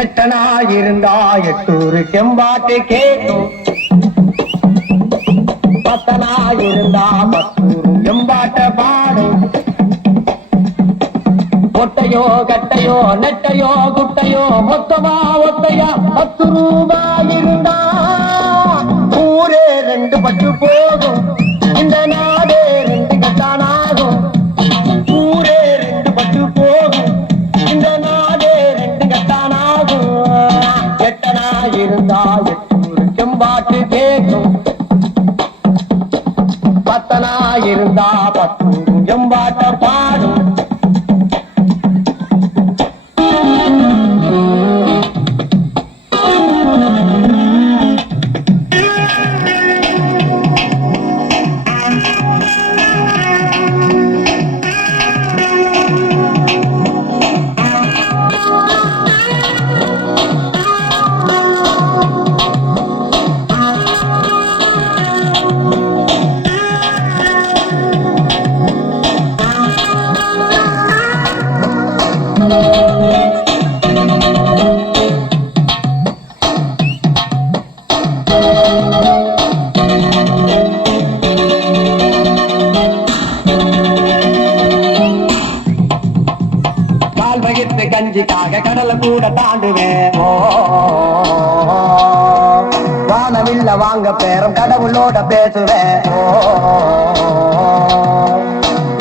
எட்டனா இருந்தா எட்டூரு செம்பாட்டு கேட்கும், பத்தனா இருந்தா பத்தூரு எம்பாட்ட பாடும். ஒட்டையோ கட்டையோ நெட்டையோ குட்டையோ மொத்தமா ஒத்தையா 10 ரூபாய் இருந்தா ஊரே 2 பட்டு போகும். இந்த நாடே 2 கட்டானாகும். ஊரே 2 பட்டு போகும். இந்த நாடே 2 கட்டானாகும். எட்டனா இருந்தா எட்டூரு செம்பாட்டு கேட்கும், பத்தனா இருந்தா பத்தூரு எம்பாட்ட பாடும். கஞ்சிக்காக கடலை கூட தாண்டுவேன். வானவில்ல வாங்க பேரம் கடவுளோட பேசுவேன்.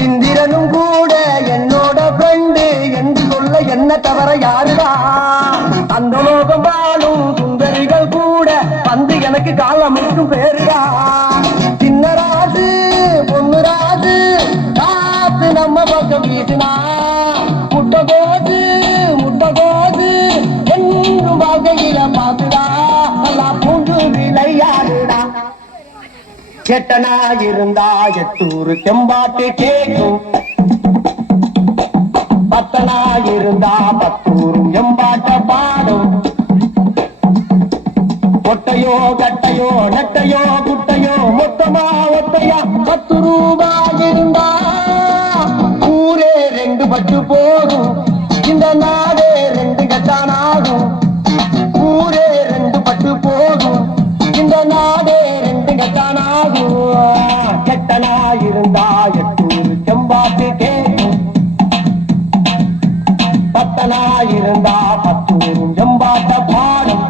இந்திரனும் கூட என்னோட ஃப்ரெண்டு என்று சொல்ல என்ன தவிர யாருடா? அந்த லோகம் வாழும் சுந்தரிகள் கூட வந்து எனக்கு காலமைக்கும் பேருடா. சின்னராது பொண்ணுராது காத்து நம்ம பக்கம் வீட்டுனா முட்டை போது என்றும் வகையில பாத்துடா நல்லா பூண்டு விளையாடுடா. எட்டனா இருந்தா எட்டூரு செம்பாட்டு கேட்கும், பத்தனா இருந்தா பத்தூரு எம்பாட்ட பாடும். ஒட்டையோ கட்டையோ நெட்டையோ குட்டையோ மொத்தமா ஒத்தையா 10 ரூபாய் இருந்தா ஊரே 2 பட்டு போகும். இந்த நாடே 2 கட்டானாகும். ஊரே 2 பட்டு போகும். இந்த நாடே 2 கட்டானாகும். எட்டனா இருந்தா எட்டூரு செம்பாட்டு கேட்கும், பத்தனா இருந்தா பத்தூரு எம்பாட்ட பாடும்.